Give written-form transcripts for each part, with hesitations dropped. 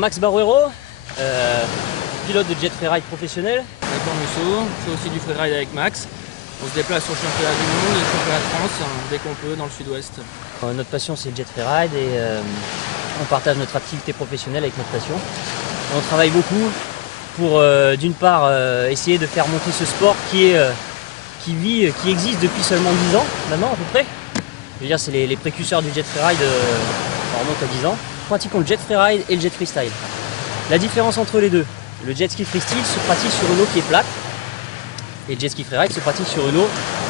Max Baruero, pilote de jet freeride professionnel. D'accord Musso, je fais aussi du freeride avec Max. On se déplace sur le championnat du monde et le championnat de France dès qu'on peut dans le sud-ouest. Notre passion c'est le jet freeride et on partage notre activité professionnelle avec notre passion. On travaille beaucoup pour d'une part essayer de faire monter ce sport qui existe depuis seulement 10 ans maintenant à peu près. Je veux dire c'est les précurseurs du jet freeride, on remonte à 10 ans. Nous pratiquons le jet freeride et le jet freestyle. La différence entre les deux, le jet ski freestyle se pratique sur une eau qui est plate et le jet ski freeride se pratique sur une eau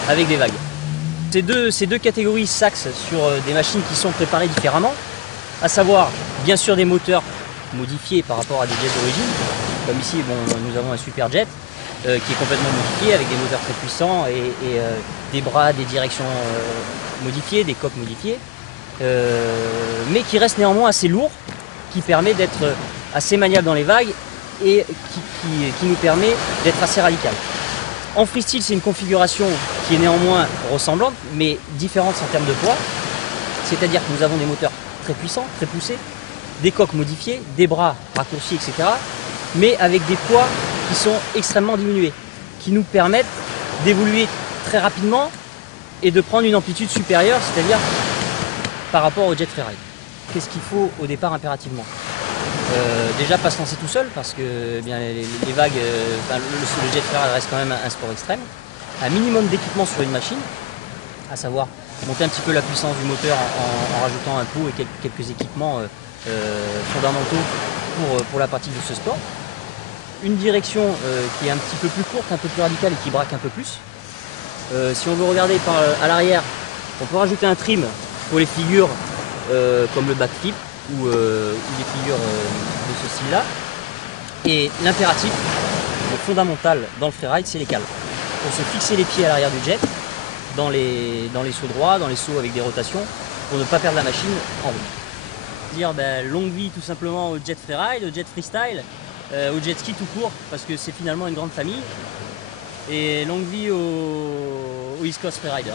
avec des vagues. Ces deux catégories s'axent sur des machines qui sont préparées différemment, à savoir bien sûr des moteurs modifiés par rapport à des jets d'origine, comme ici nous avons un super jet qui est complètement modifié avec des moteurs très puissants et des bras, des directions modifiées, des coques modifiées, mais qui reste néanmoins assez lourd, qui permet d'être assez maniable dans les vagues et qui nous permet d'être assez radical. En freestyle, c'est une configuration qui est néanmoins ressemblante, mais différente en termes de poids. C'est-à-dire que nous avons des moteurs très puissants, très poussés, des coques modifiées, des bras raccourcis, etc. Mais avec des poids qui sont extrêmement diminués, qui nous permettent d'évoluer très rapidement et de prendre une amplitude supérieure, c'est-à-dire par rapport au jet freeride. Qu'est-ce qu'il faut au départ impérativement ? Déjà pas se lancer tout seul parce que les vagues, le jet freeride reste quand même un sport extrême. Un minimum d'équipement sur une machine, à savoir monter un petit peu la puissance du moteur en rajoutant un pot et quelques équipements fondamentaux pour la pratique de ce sport. Une direction qui est un petit peu plus courte, un peu plus radicale et qui braque un peu plus. Si on veut regarder à l'arrière, on peut rajouter un trim pour les figures comme le backflip ou des figures de ce style-là. Et l'impératif, le fondamental dans le freeride, c'est les cales. Pour se fixer les pieds à l'arrière du jet, dans les sauts droits, dans les sauts avec des rotations, pour ne pas perdre la machine en route. Dire longue vie tout simplement au jet freeride, au jet freestyle, au jet ski tout court, parce que c'est finalement une grande famille. Et longue vie au East Coast Freerider.